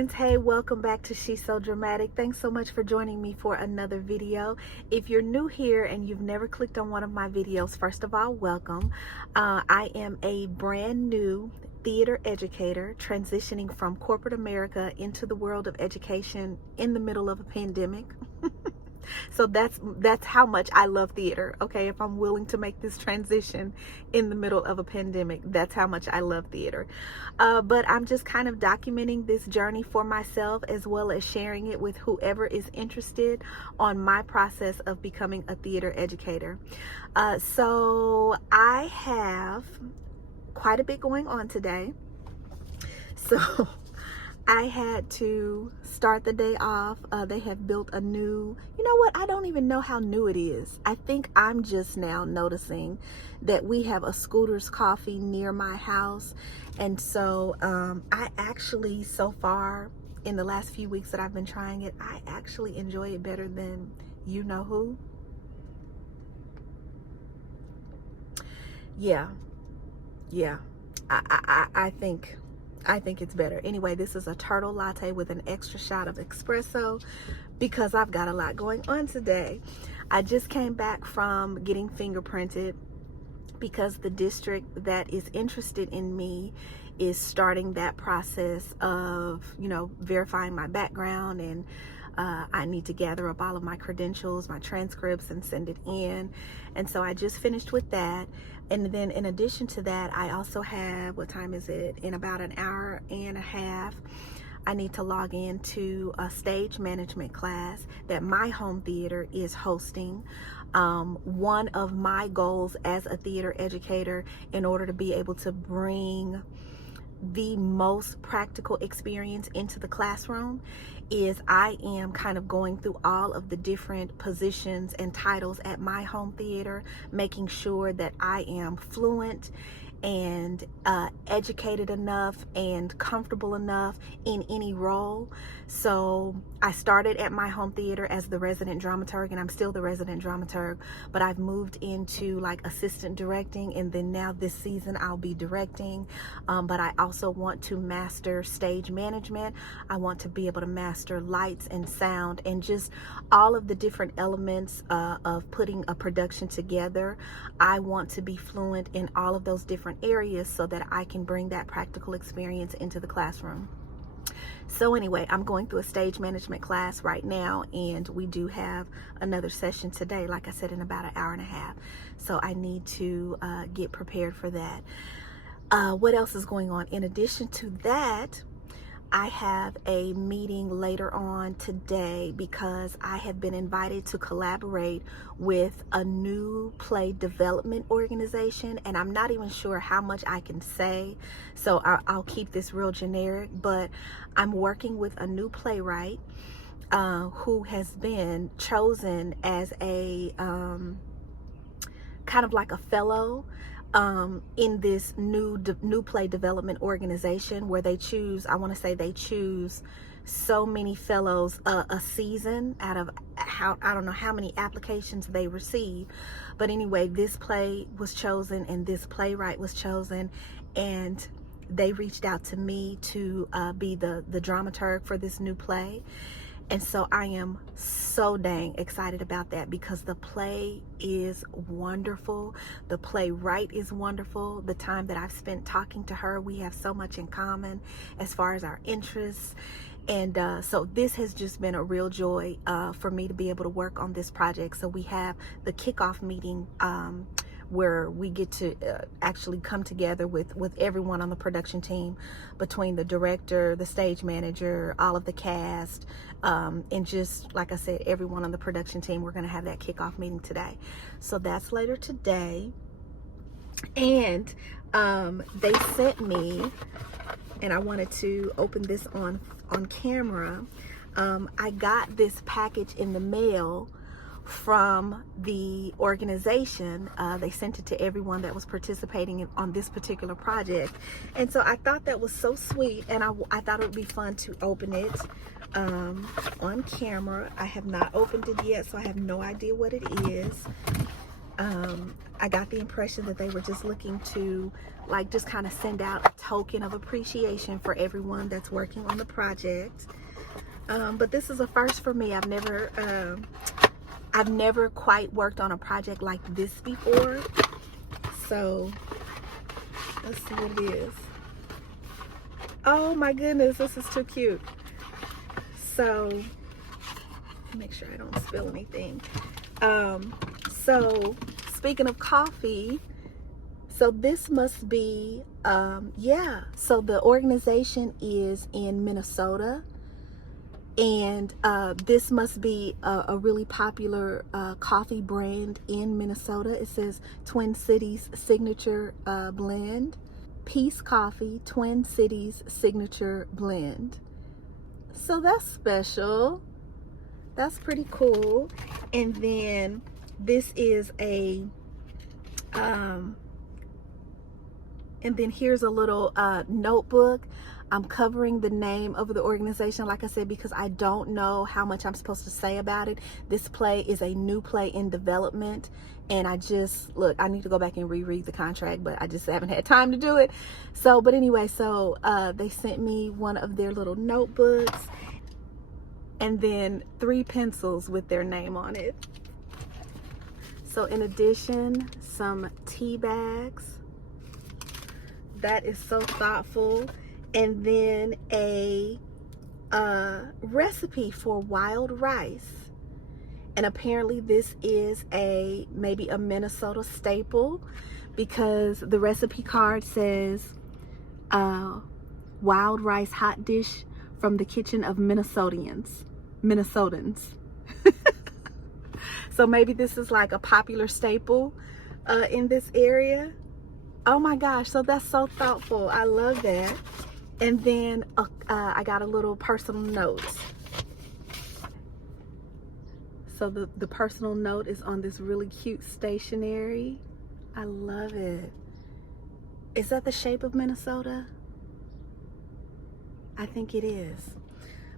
friends, hey, welcome back to SheSoDramatic. Thanks so much for joining me for another video. If you're new here and you've never clicked on one of my videos, first of all, welcome. I am a brand new theater educator transitioning from corporate America into the world of education in the middle of a pandemic. So that's how much I love theater, okay? If I'm willing to make this transition in the middle of a pandemic, that's how much I love theater. But I'm just kind of documenting this journey for myself, as well as sharing it with whoever is interested on my process of becoming a theater educator. So I have quite a bit going on today. So I had to start the day off. They have built a new, you know what? I don't even know how new it is. I think I'm just now noticing that we have a Scooter's Coffee near my house. And so I actually, so far in the last few weeks that I've been trying it, I actually enjoy it better than you know who. Yeah. I think it's better. Anyway, this is a turtle latte with an extra shot of espresso because I've got a lot going on today. I just came back from getting fingerprinted because the district that is interested in me is starting that process of, verifying my background, and I need to gather up all of my credentials, my transcripts, and send it in. And so I just finished with that. And then in addition to that, I also have, what time is it? In about an hour and a half, I need to log into a stage management class that my home theater is hosting. One of my goals as a theater educator, in order to be able to bring the most practical experience into the classroom, is I am kind of going through all of the different positions and titles at my home theater, making sure that I am fluent and educated enough and comfortable enough in any role. So I started at my home theater as the resident dramaturg, and I'm still the resident dramaturg, but I've moved into like assistant directing, and then now this season I'll be directing. But I also want to master stage management. I want to be able to master lights and sound and just all of the different elements of putting a production together. I want to be fluent in all of those different areas so that I can bring that practical experience into the classroom. So anyway, I'm going through a stage management class right now, and we do have another session today, like I said, in about an hour and a half. So I need to get prepared for that. What else is going on? In addition to that, I have a meeting later on today because I have been invited to collaborate with a new play development organization, and I'm not even sure how much I can say, so I'll keep this real generic, but I'm working with a new playwright who has been chosen as a kind of like a fellow in this new play development organization, where they choose, I want to say they choose so many fellows a season out of I don't know how many applications they receive. But anyway, this play was chosen and this playwright was chosen, and they reached out to me to be the dramaturg for this new play. And so I am so dang excited about that because the play is wonderful. The playwright is wonderful. The time that I've spent talking to her, we have so much in common as far as our interests. And so this has just been a real joy for me to be able to work on this project. So we have the kickoff meeting where we get to actually come together with everyone on the production team, between the director, the stage manager, all of the cast, and just like I said, everyone on the production team. We're going to have that kickoff meeting today. So that's later today. And they sent me, and I wanted to open this on camera. I got this package in the mail from the organization. They sent it to everyone that was participating on this particular project, and so I thought that was so sweet, and I thought it would be fun to open it on camera. I have not opened it yet, so I have no idea what it is. I got the impression that they were just looking to like just kind of send out a token of appreciation for everyone that's working on the project. But this is a first for me. I've never quite worked on a project like this before. So let's see what it is. Oh my goodness, this is too cute. So make sure I don't spill anything. So speaking of coffee, so this must be, yeah, so the organization is in Minnesota, and this must be a really popular coffee brand in Minnesota. It says Twin Cities Signature Blend. Peace Coffee, Twin Cities Signature Blend. So that's special. That's pretty cool. And then this is a and then here's a little notebook. I'm covering the name of the organization, like I said, because I don't know how much I'm supposed to say about it. This play is a new play in development, and I need to go back and reread the contract, but I just haven't had time to do it. So, but anyway, so they sent me one of their little notebooks, and then 3 pencils with their name on it. So in addition, some tea bags. That is so thoughtful. And then a recipe for wild rice. And apparently this is maybe a Minnesota staple, because the recipe card says wild rice hot dish from the kitchen of Minnesotans. So maybe this is like a popular staple in this area. Oh my gosh, so that's so thoughtful. I love that. And then I got a little personal note. So the personal note is on this really cute stationery. I love it. Is that the shape of Minnesota? I think it is.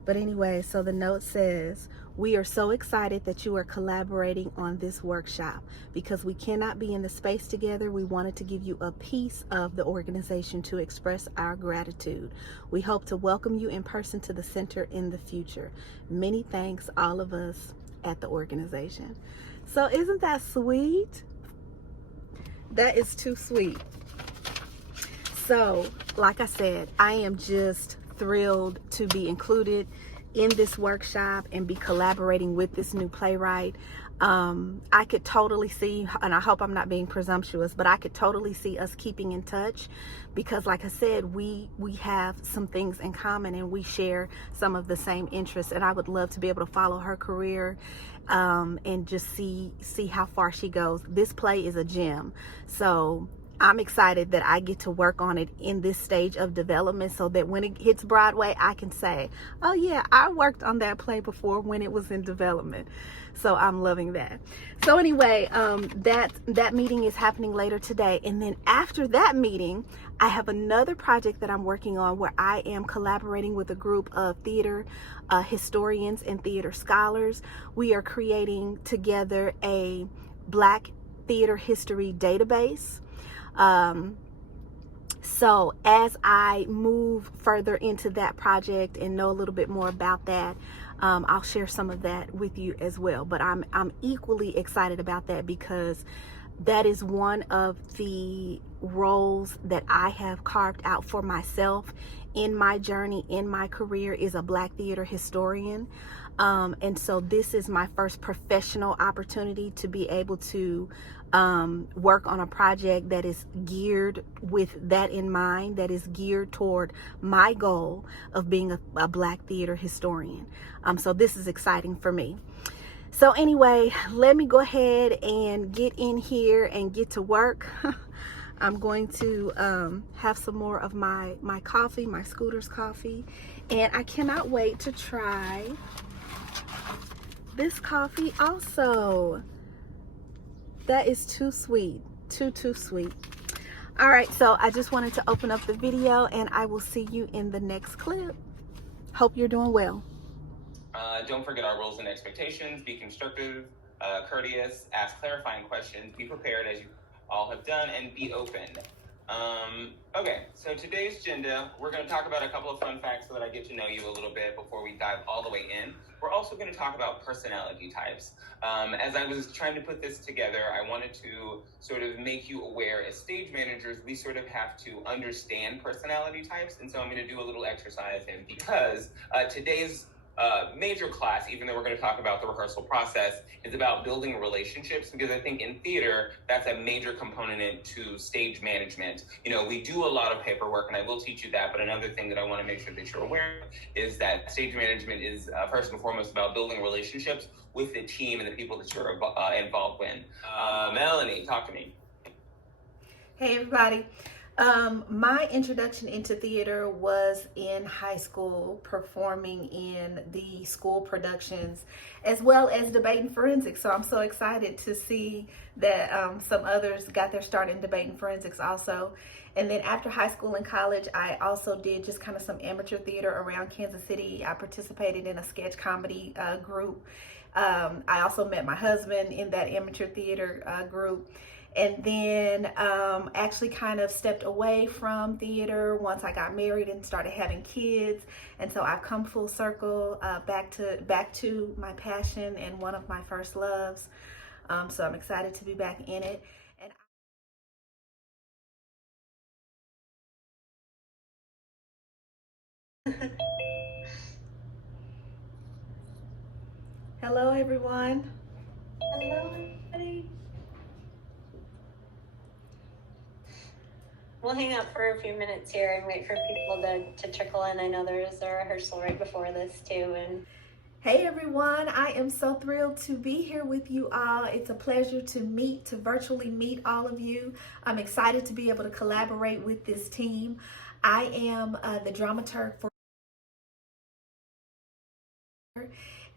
But anyway, so the note says, "We are so excited that you are collaborating on this workshop. Because we cannot be in the space together, we wanted to give you a piece of the organization to express our gratitude. We hope to welcome you in person to the center in the future. Many thanks, all of us at the organization." So isn't that sweet? That is too sweet. So, like I said, I am just thrilled to be included in this workshop and be collaborating with this new playwright. I could totally see, and I hope I'm not being presumptuous, but I could totally see us keeping in touch, because like I said, we have some things in common and we share some of the same interests, and I would love to be able to follow her career and just see how far she goes. This play is a gem. So I'm excited that I get to work on it in this stage of development, so that when it hits Broadway, I can say, oh yeah, I worked on that play before when it was in development. So I'm loving that. So anyway, that meeting is happening later today. And then after that meeting, I have another project that I'm working on where I am collaborating with a group of theater historians and theater scholars. We are creating together a Black theater history database. So as I move further into that project and know a little bit more about that, I'll share some of that with you as well. But I'm equally excited about that, because that is one of the roles that I have carved out for myself in my journey, in my career, is a Black theater historian. And so this is my first professional opportunity to be able to work on a project that is geared with that in mind, that is geared toward my goal of being a Black theater historian. So this is exciting for me. So anyway, let me go ahead and get in here and get to work. I'm going to have some more of my coffee, my Scooter's coffee, and I cannot wait to try this coffee also. That is too sweet, too sweet. All right, so I just wanted to open up the video, and I will see you in the next clip. Hope you're doing well. Don't forget our roles and expectations. Be constructive. courteous, ask clarifying questions, be prepared as you all have done, and be open. Okay, so today's agenda, we're going to talk about a couple of fun facts so that I get to know you a little bit before we dive all the way in. We're also going to talk about personality types. As I was trying to put this together, I wanted to sort of make you aware as stage managers, we sort of have to understand personality types. And so I'm going to do a little exercise. And because today's major class, even though we're going to talk about the rehearsal process, is about building relationships, because I think in theater, that's a major component to stage management. You know, we do a lot of paperwork, and I will teach you that, but another thing that I want to make sure that you're aware of is that stage management is first and foremost about building relationships with the team and the people that you're involved with. Melanie, talk to me. Hey everybody. My introduction into theater was in high school, performing in the school productions as well as debate and forensics. So I'm so excited to see that some others got their start in debate and forensics also. And then after high school and college, I also did just kind of some amateur theater around Kansas City. I participated in a sketch comedy group. I also met my husband in that amateur theater group. And then actually kind of stepped away from theater once I got married and started having kids. And so I've come full circle back to my passion and one of my first loves. So I'm excited to be back in it. And hello everyone. Hello everybody. We'll hang out for a few minutes here and wait for people to trickle in. I know there is a rehearsal right before this too. And hey everyone, I am so thrilled to be here with you all. It's a pleasure to virtually meet all of you. I'm excited to be able to collaborate with this team. I am the dramaturg for,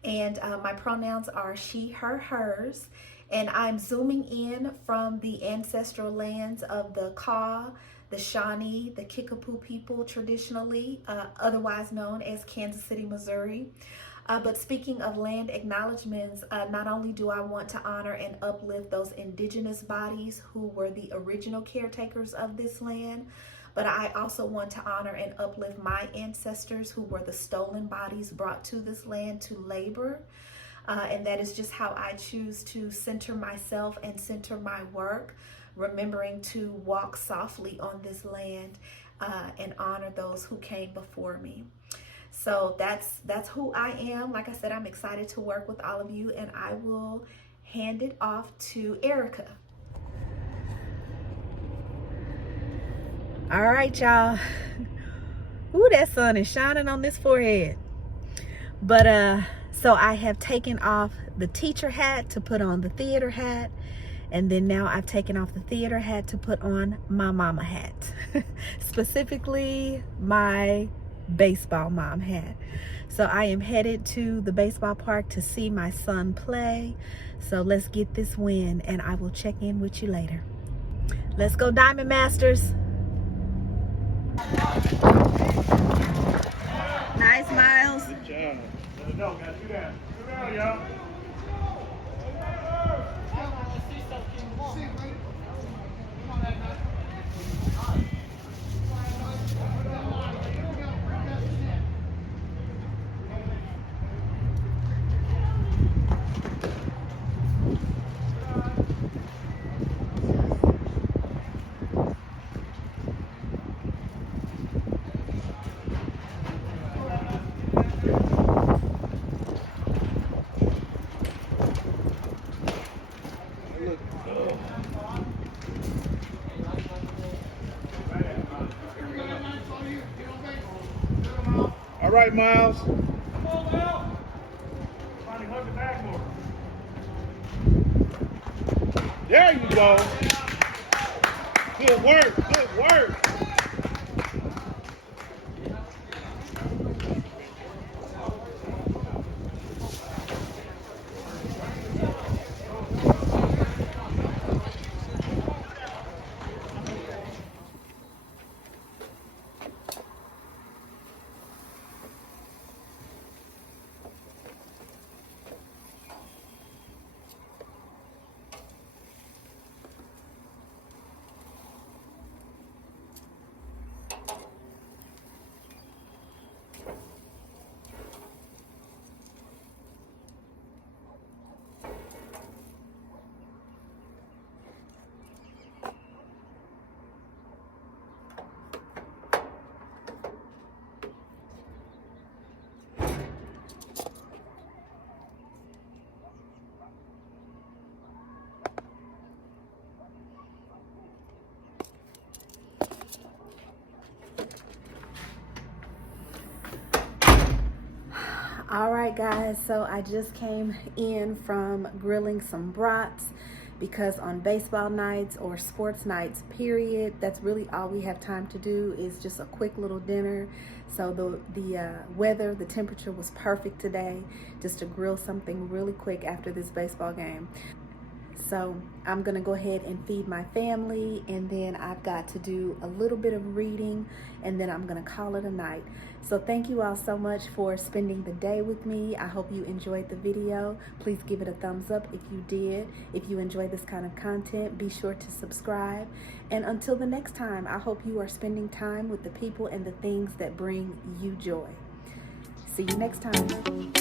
and my pronouns are she, her, hers. And I'm zooming in from the ancestral lands of the Kaw, the Shawnee, the Kickapoo people, traditionally otherwise known as Kansas City, Missouri. But speaking of land acknowledgements, not only do I want to honor and uplift those indigenous bodies who were the original caretakers of this land, but I also want to honor and uplift my ancestors who were the stolen bodies brought to this land to labor. And that is just how I choose to center myself and center my work, remembering to walk softly on this land and honor those who came before me. So that's who I am. Like I said, I'm excited to work with all of you, and I will hand it off to Erica. All right, y'all. Ooh, that sun is shining on this forehead. But so I have taken off the teacher hat to put on the theater hat, and then now I've taken off the theater hat to put on my mama hat. Specifically my baseball mom hat. So I am headed to the baseball park to see my son play. So let's get this win, and I will check in with you later. Let's go Diamond Masters. Nice, Miles. Good job. Let's go, guys. Do that. Do that, y'all. All right, Miles. Come on, Miles. Trying to hug the bag more. There you go. Good work. Good work. guys, so I just came in from grilling some brats because on baseball nights or sports nights, period, that's really all we have time to do is just a quick little dinner. So the weather, the temperature was perfect today just to grill something really quick after this baseball game. So I'm gonna go ahead and feed my family, and then I've got to do a little bit of reading, and then I'm gonna call it a night. So thank you all so much for spending the day with me. I hope you enjoyed the video. Please give it a thumbs up if you did. If you enjoy this kind of content, be sure to subscribe. And until the next time, I hope you are spending time with the people and the things that bring you joy. See you next time.